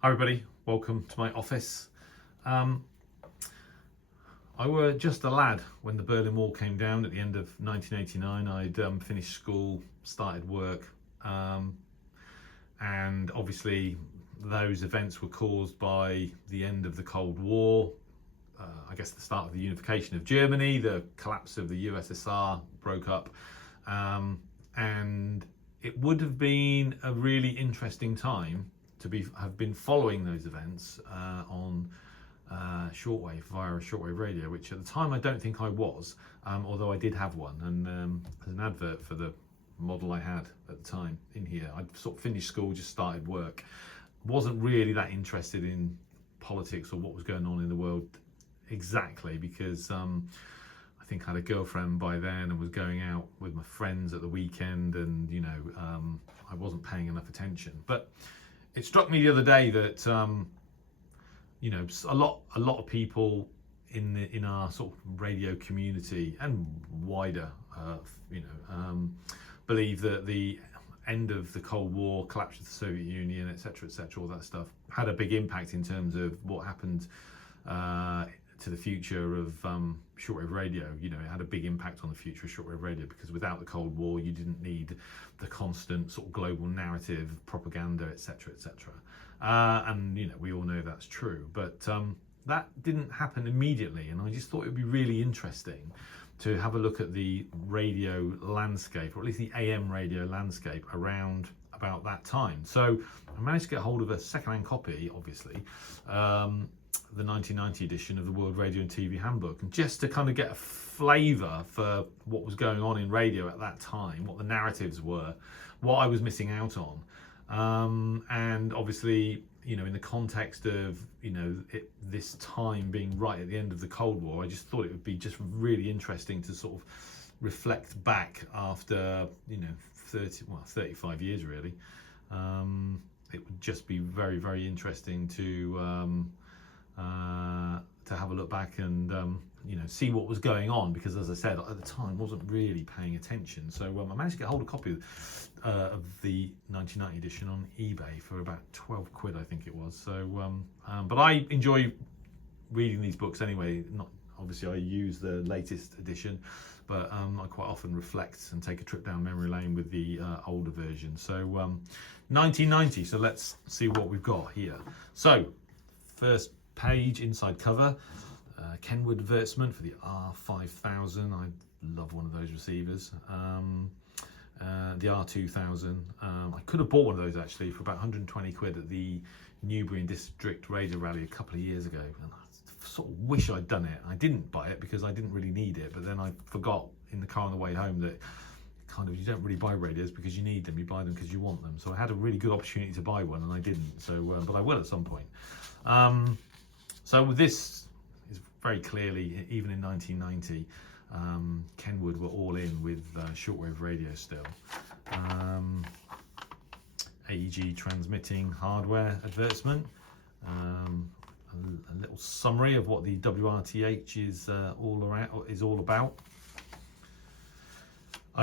Hi everybody, welcome to my office. I were just a lad when the Berlin Wall came down at the end of 1989. I'd finished school, started work, and obviously those events were caused by the end of the Cold War, I guess the start of the unification of Germany, the collapse of the USSR broke up, and it would have been a really interesting time to have been following those events on shortwave via a shortwave radio, which at the time I don't think I was, although I did have one, and there's an advert for the model I had at the time in here. I'd sort of finished school, just started work, wasn't really that interested in politics or what was going on in the world exactly, because I think I had a girlfriend by then and was going out with my friends at the weekend, and I wasn't paying enough attention. But it struck me the other day that a lot of people in our sort of radio community and wider, believe that the end of the Cold War, collapse of the Soviet Union, etc., all that stuff had a big impact in terms of what happened to the future of shortwave radio. It had a big impact on the future of shortwave radio, because without the Cold War, you didn't need the constant sort of global narrative, propaganda, etc., and we all know that's true. But that didn't happen immediately, and I just thought it would be really interesting to have a look at the radio landscape, or at least the AM radio landscape around about that time. So I managed to get hold of a second-hand copy, obviously, the 1990 edition of the World Radio and TV Handbook, and just to kind of get a flavour for what was going on in radio at that time, what the narratives were, what I was missing out on, and obviously, in the context of this time being right at the end of the Cold War, I just thought it would be just really interesting to sort of reflect back after 35 years really. It would just be very, very interesting to have a look back and see what was going on, because as I said, at the time wasn't really paying attention. So I managed to get hold of a copy of the 1990 edition on eBay for about 12 quid, I think it was. So but I enjoy reading these books anyway. Not obviously I use the latest edition, but I quite often reflect and take a trip down memory lane with the older version. So 1990, so let's see what we've got here. So first page, inside cover, Kenwood advertisement for the R5000. I love one of those receivers. The R2000. I could have bought one of those actually for about 120 quid at the Newbury and District Radio Rally a couple of years ago, and I sort of wish I'd done it. I didn't buy it because I didn't really need it, but then I forgot in the car on the way home that kind of you don't really buy radios because you need them, you buy them because you want them. So I had a really good opportunity to buy one and I didn't, so but I will at some point. So this is very clearly, even in 1990, Kenwood were all in with shortwave radio still. AEG transmitting hardware advertisement. A little summary of what the WRTH is all about.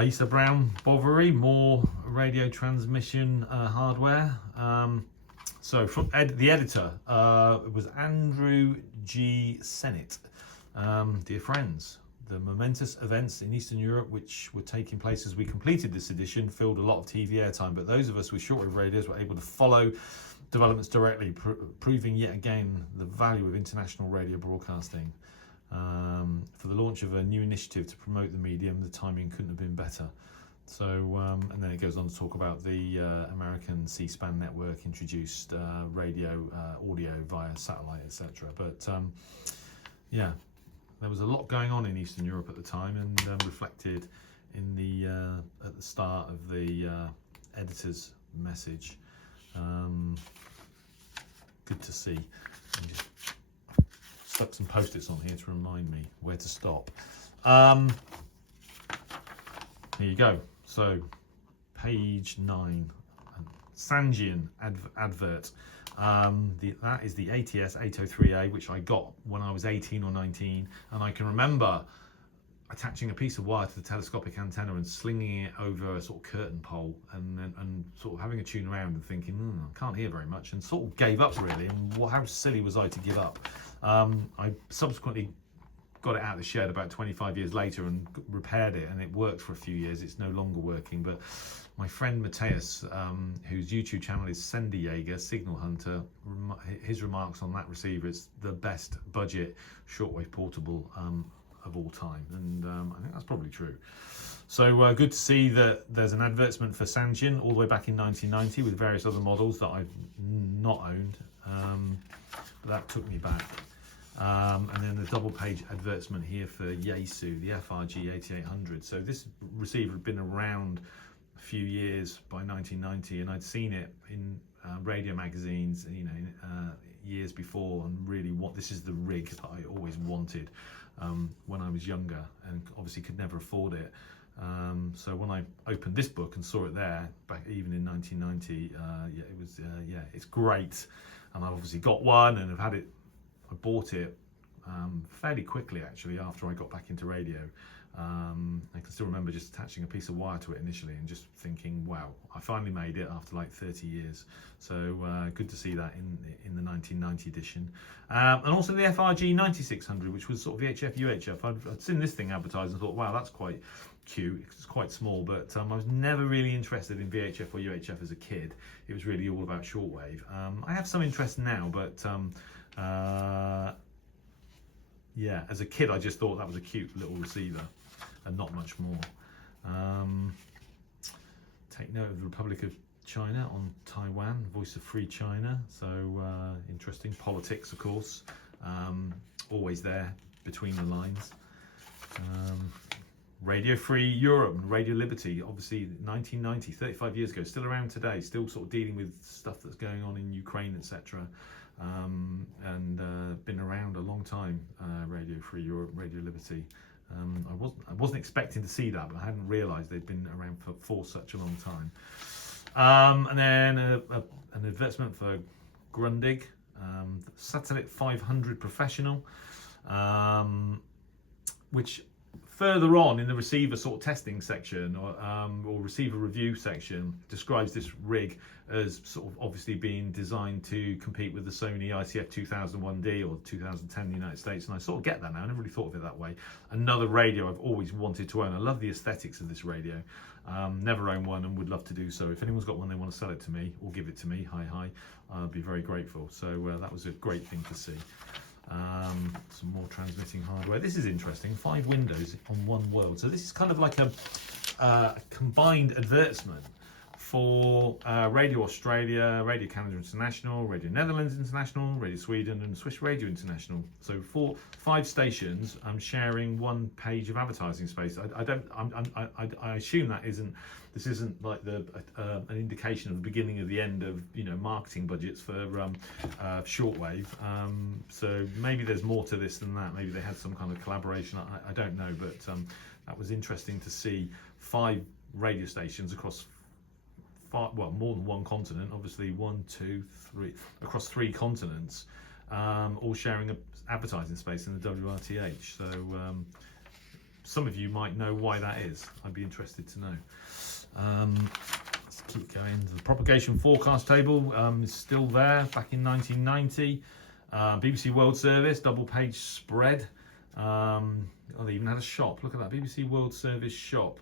Isa Brown Bovary, more radio transmission hardware. So from the editor, it was Andrew G. Sennett. Dear friends, the momentous events in Eastern Europe which were taking place as we completed this edition filled a lot of TV airtime, but those of us with shortwave radios were able to follow developments directly, proving yet again the value of international radio broadcasting. For the launch of a new initiative to promote the medium, the timing couldn't have been better. So, and then it goes on to talk about the American C-SPAN network introduced radio audio via satellite, etc. But yeah, there was a lot going on in Eastern Europe at the time, and reflected in the at the start of the editor's message. Good to see. I just stuck some post-its on here to remind me where to stop. Here you go. So, page 9, Sangean advert. That is the ATS-803A, which I got when I was 18 or 19, and I can remember attaching a piece of wire to the telescopic antenna and slinging it over a sort of curtain pole, and sort of having a tune around and thinking, I can't hear very much, and sort of gave up really. And how silly was I to give up? I subsequently got it out of the shed about 25 years later and repaired it, and it worked for a few years. It's no longer working, but my friend Matthias, whose YouTube channel is Sangean Signal Hunter, his remarks on that receiver, it's the best budget shortwave portable of all time, and I think that's probably true. So good to see that there's an advertisement for Sangean all the way back in 1990 with various other models that I've not owned. But that took me back. And then the double page advertisement here for Yaesu, the FRG 8800. So this receiver had been around a few years by 1990, and I'd seen it in radio magazines, years before, and really this is the rig that I always wanted when I was younger, and obviously could never afford it. So when I opened this book and saw it there back even in 1990, it was it's great, and I obviously got one and have had it. I bought it fairly quickly actually after I got back into radio. I can still remember just attaching a piece of wire to it initially and just thinking, wow, I finally made it after like 30 years. So good to see that in the 1990 edition. And also the FRG 9600, which was sort of VHF, UHF. I'd seen this thing advertised and thought, wow, that's quite cute. It's quite small, but I was never really interested in VHF or UHF as a kid. It was really all about shortwave. I have some interest now, but yeah, as a kid I just thought that was a cute little receiver and not much more. Take note of the Republic of China on Taiwan, voice of free China. So interesting. Politics, of course, always there between the lines. Radio Free Europe and Radio Liberty, obviously 1990, 35 years ago, still around today, still sort of dealing with stuff that's going on in Ukraine, etc. And been around a long time. Radio Free Europe, Radio Liberty. I wasn't expecting to see that, but I hadn't realised they'd been around for such a long time. And then an advertisement for Grundig, Satellite 500 Professional, which further on in the receiver sort of testing section or receiver review section describes this rig as sort of obviously being designed to compete with the Sony ICF 2001D or 2010 in the United States, and I sort of get that now. I never really thought of it that way. Another radio I've always wanted to own. I love the aesthetics of this radio. Never owned one and would love to do so. If anyone's got one they want to sell it to me or give it to me, hi, I'd be very grateful. So that was a great thing to see. Some more transmitting hardware. This is interesting. 5 windows on one world. So this is kind of like a combined advertisement for Radio Australia, Radio Canada International, Radio Netherlands International, Radio Sweden, and Swiss Radio International. So 5 stations sharing one page of advertising space. I assume that this isn't like an indication of the beginning of the end of marketing budgets for shortwave. So maybe there's more to this than that. Maybe they had some kind of collaboration. I don't know, but that was interesting to see 5 radio stations across more than one continent. Obviously 1, 2, 3 across 3 continents, all sharing an advertising space in the WRTH. So some of you might know why that is. I'd be interested to know. Let's keep going. The propagation forecast table is still there, back in 1990. BBC World Service, double page spread. They even had a shop. Look at that, BBC World Service shop.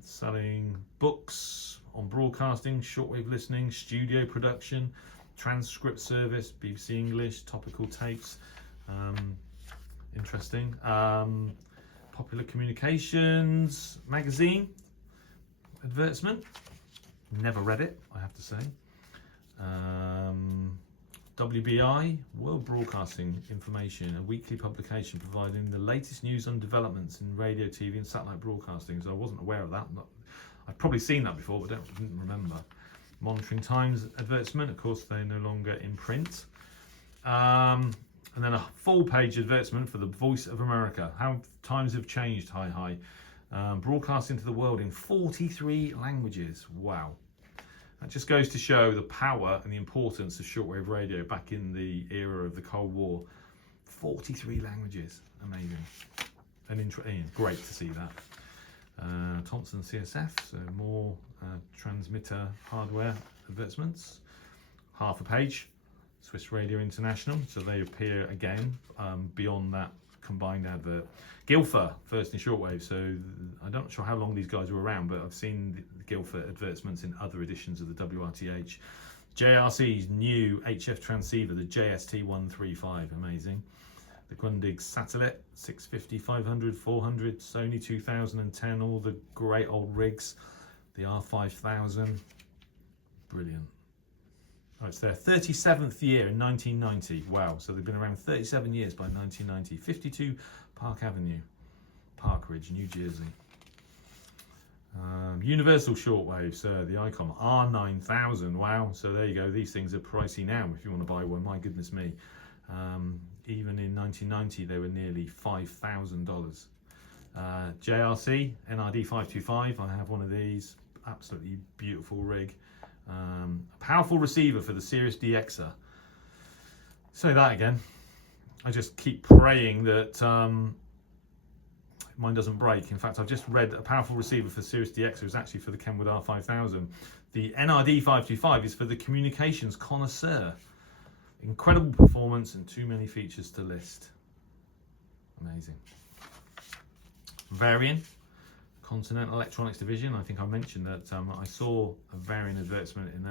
Selling books on broadcasting, shortwave listening, studio production, transcript service, BBC English, topical tapes. Interesting. Popular Communications magazine advertisement. Never read it, I have to say. WBI, World Broadcasting Information, a weekly publication providing the latest news on developments in radio, TV and satellite broadcasting. So I wasn't aware of that. I've probably seen that before, but didn't remember. Monitoring Times advertisement, of course they're no longer in print. And then a full page advertisement for the Voice of America. How times have changed, hi. Broadcasting to the world in 43 languages, wow. That just goes to show the power and the importance of shortwave radio back in the era of the Cold War. 43 languages, amazing. great to see that. Thompson CSF, so more transmitter hardware advertisements. Half a page, Swiss Radio International, so they appear again beyond that combined advert. Gilfer, first in shortwave, so I'm not sure how long these guys were around, but I've seen the Gilfer advertisements in other editions of the WRTH. JRC's new HF transceiver, the JST-135, amazing. The Grundig Satellite, 650, 500, 400, Sony 2010, all the great old rigs. The R5000, brilliant. Oh, it's their 37th year in 1990. Wow, so they've been around 37 years by 1990. 52 Park Avenue, Park Ridge, New Jersey. Universal Shortwave, so the Icom R9000. Wow, so there you go. These things are pricey now if you want to buy one. My goodness me. Even in 1990, they were nearly $5,000. JRC NRD525. I have one of these. Absolutely beautiful rig. A powerful receiver for the Sirius DXer. Say that again. I just keep praying that mine doesn't break. In fact, I've just read a powerful receiver for Sirius DXer is actually for the Kenwood R5000. The NRD525 is for the communications connoisseur. Incredible performance and too many features to list. Amazing. Varian, Continental Electronics Division. I think I mentioned that I saw a Varian advertisement in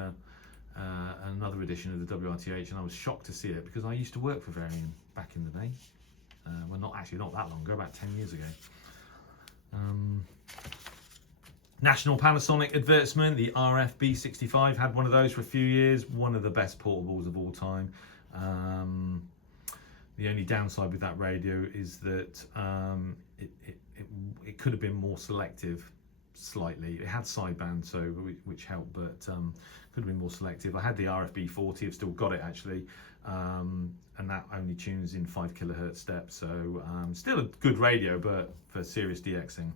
another edition of the WRTH, and I was shocked to see it because I used to work for Varian back in the day. Well, not that long ago, about 10 years ago. National Panasonic advertisement, the RFB65, had one of those for a few years. One of the best portables of all time. The only downside with that radio is that it could have been more selective slightly. It had sideband, so which helped, but could have been more selective. I had the RFB40, I've still got it actually, and that only tunes in 5 kilohertz steps, so still a good radio, but for serious DXing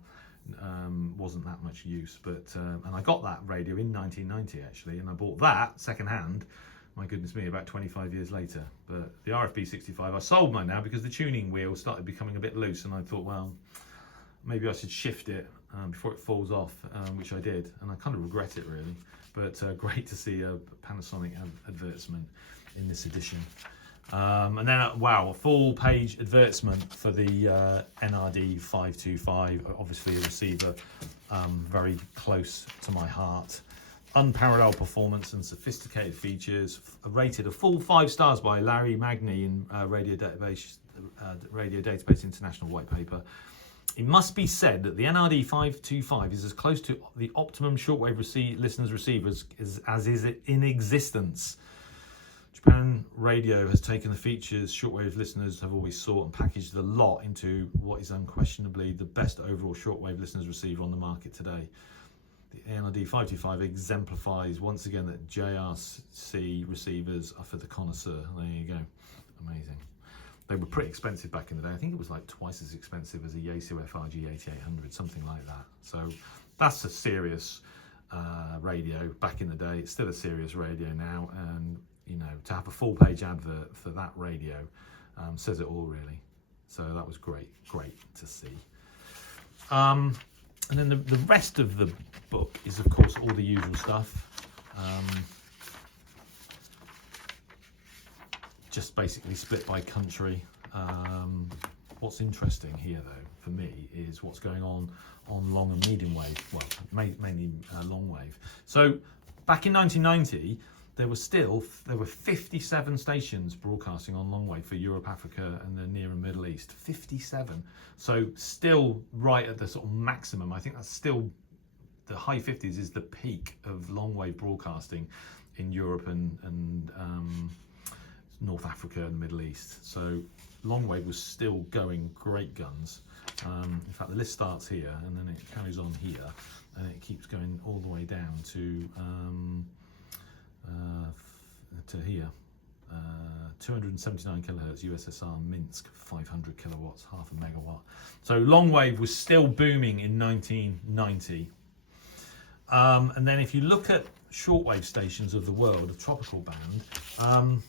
wasn't that much use. But and I got that radio in 1990 actually, and I bought that second hand, my goodness me, about 25 years later. But the RFB65, I sold mine now because the tuning wheel started becoming a bit loose, and I thought, well, maybe I should shift it before it falls off, which I did, and I kind of regret it really. But great to see a Panasonic advertisement in this edition. And then, wow, a full page advertisement for the NRD 525, obviously a receiver very close to my heart. Unparalleled performance and sophisticated features, rated a full 5 stars by Larry Magny in Radio Database International White Paper. It must be said that the NRD 525 is as close to the optimum shortwave listeners receivers as is in existence. Japan Radio has taken the features shortwave listeners have always sought and packaged a lot into what is unquestionably the best overall shortwave listeners receiver on the market today. The NRD 525 exemplifies once again that JRC receivers are for the connoisseur. There you go. Amazing. They were pretty expensive back in the day. I think it was like twice as expensive as a Yaesu FRG 8800, something like that. So that's a serious radio back in the day. It's still a serious radio now, and you know, to have a full page advert for that radio says it all really. So that was great to see. And then the rest of the book is of course all the usual stuff. Just basically split by country. What's interesting here though for me is what's going on long and medium wave, well mainly long wave. So back in 1990 there were 57 stations broadcasting on long wave for Europe, Africa and the Near and Middle East. 57. So still right at the sort of maximum. I think that's still the high 50s is the peak of long wave broadcasting in Europe and North Africa and the Middle East. So long wave was still going great guns. In fact, the list starts here and then it carries on here and it keeps going all the way down to here. 279 kilohertz USSR Minsk, 500 kilowatts, half a megawatt. So long wave was still booming in 1990. And then if you look at shortwave stations of the world, a tropical band,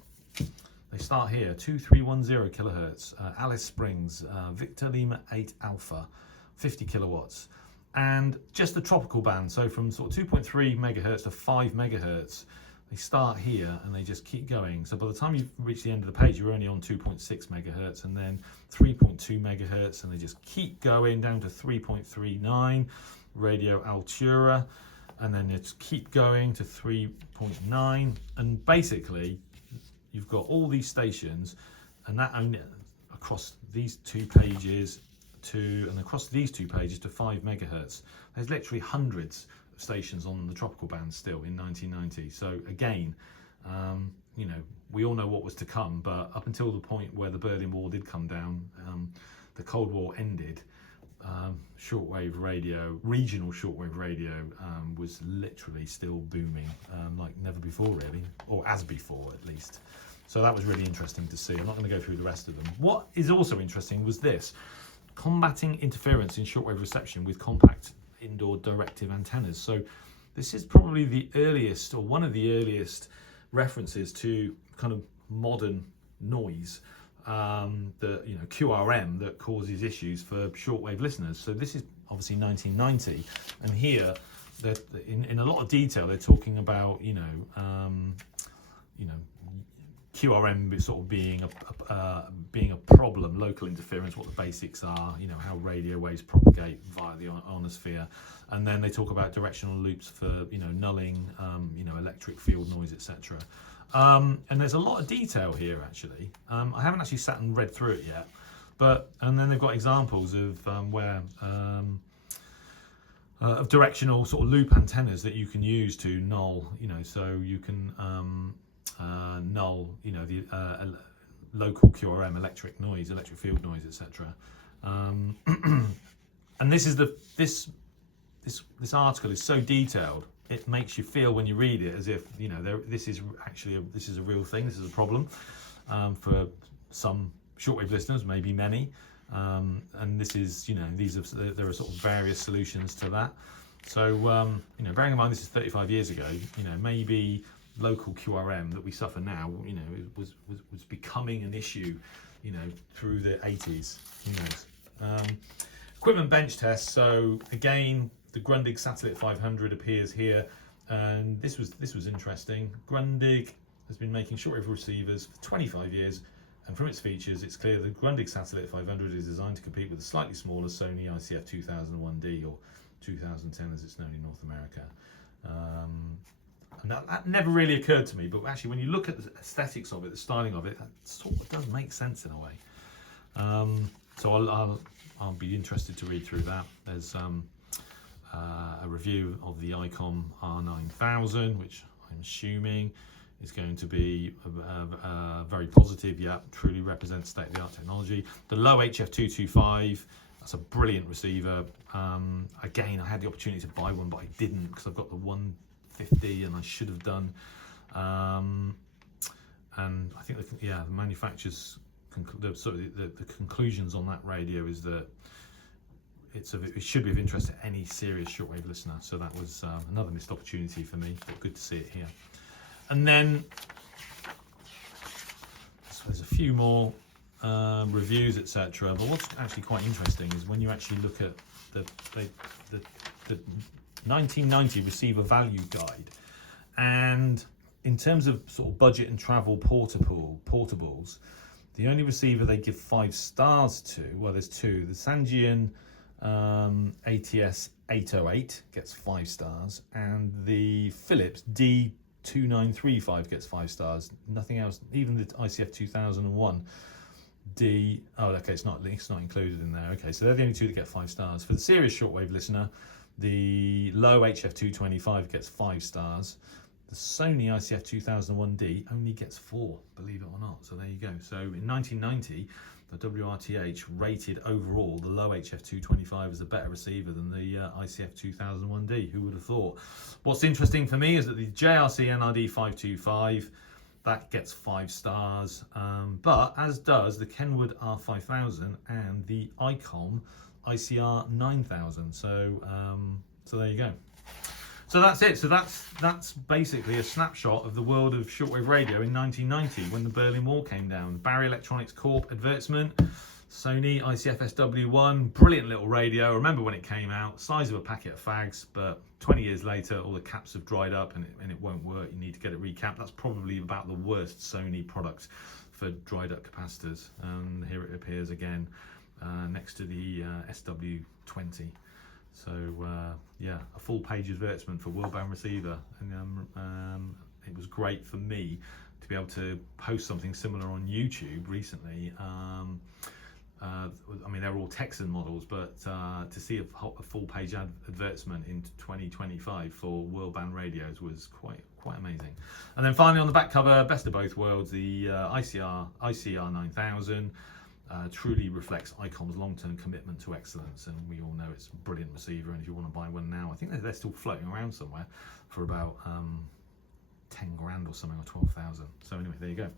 They start here, 2310 kilohertz, Alice Springs, Victor Lima 8 Alpha, 50 kilowatts. And just the tropical band, so from sort of 2.3 megahertz to 5 megahertz, they start here and they just keep going. So by the time you reach the end of the page, you're only on 2.6 megahertz and then 3.2 megahertz, and they just keep going down to 3.39, Radio Altura, and then it's keep going to 3.9, and basically you've got all these stations, and that only across these two pages and across these two pages to 5 megahertz. There's literally hundreds of stations on the tropical band still in 1990. So again, you know, we all know what was to come, but up until the point where the Berlin Wall did come down, the Cold War ended, shortwave radio, regional shortwave radio, was literally still booming, like never before really, or as before at least. So that was really interesting to see. I'm not going to go through the rest of them. What is also interesting was this: combating interference in shortwave reception with compact indoor directive antennas. So this is probably the earliest, or one of the earliest, references to kind of modern noise, the QRM, that causes issues for shortwave listeners. So this is obviously 1990, and here that in a lot of detail they're talking about QRM sort of being a problem, local interference, what the basics are, how radio waves propagate via the ionosphere, and then they talk about directional loops for nulling, electric field noise, etc. And there's a lot of detail here actually. I haven't actually sat and read through it yet, and then they've got examples of where of directional sort of loop antennas that you can use to null, so you can null, the local QRM, electric field noise, etc. And this article is so detailed, it makes you feel when you read it as if this is a real thing. This is a problem for some shortwave listeners, maybe many, and this is there are sort of various solutions to that. So bearing in mind this is 35 years ago, maybe local QRM that we suffer now, was becoming an issue, through the 80s. Who knows? Equipment bench test. So again, the Grundig Satellite 500 appears here, and this was interesting. Grundig has been making shortwave receivers for 25 years, and from its features, it's clear the Grundig Satellite 500 is designed to compete with the slightly smaller Sony ICF 2001D, or 2010 as it's known in North America. And that never really occurred to me, but actually when you look at the aesthetics of it, the styling of it, that sort of does make sense in a way. So I'll be interested to read through that. There's a review of the ICOM R9000, which I'm assuming is going to be very positive. Yeah, truly represents state-of-the-art technology. The low HF225, that's a brilliant receiver. Again, I had the opportunity to buy one, but I didn't because I've got the 150 and I should have done. And I think the manufacturers, the conclusions on that radio is that it should be of interest to any serious shortwave listener. So that was another missed opportunity for me, but good to see it here. And then so there's a few more reviews, etc. But what's actually quite interesting is when you actually look at the 1990 receiver value guide, and in terms of sort of budget and travel portables, the only receiver they give 5 stars to, well, there's two. The Sangean ATS-803A gets 5 stars, and the Philips D2935 gets 5 stars. Nothing else, even the ICF 2001 D. Oh, okay, it's not included in there. Okay, so they're the only two that get 5 stars. For the serious shortwave listener, the low HF225 gets 5 stars. The Sony ICF 2001D only gets 4, believe it or not. So there you go. So in 1990, the WRTH rated overall the low HF225 as a better receiver than the ICF 2001D. Who would have thought? What's interesting for me is that the JRC NRD 525, that gets 5 stars, but as does the Kenwood R5000 and the ICOM ICR 9000. So there you go. So that's it. So that's basically a snapshot of the world of shortwave radio in 1990 when the Berlin Wall came down. Barry Electronics Corp advertisement, Sony ICFSW1, brilliant little radio. I remember when it came out, size of a packet of fags, but 20 years later, all the caps have dried up and it won't work. You need to get it recapped. That's probably about the worst Sony product for dried up capacitors. And here it appears again next to the SW20. So yeah, a full page advertisement for world band receiver, and it was great for me to be able to post something similar on YouTube recently. I mean, they're all Texan models, but to see a full page advertisement in 2025 for world band radios was quite amazing. And then finally on the back cover, best of both worlds, the ICR 9000. Truly reflects ICOM's long-term commitment to excellence, and we all know it's a brilliant receiver. And if you want to buy one now, I think they're still floating around somewhere for about 10 grand or something, or 12,000. So anyway, there you go.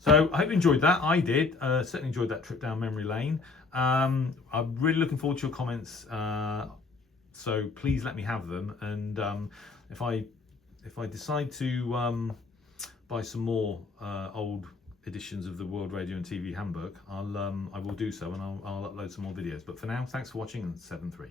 So I hope you enjoyed that. I did. Certainly enjoyed that trip down memory lane. I'm really looking forward to your comments. So please let me have them. And if I decide to buy some more old editions of the World Radio and TV Handbook, I will do so, and I'll upload some more videos. But for now, thanks for watching, and 7-3.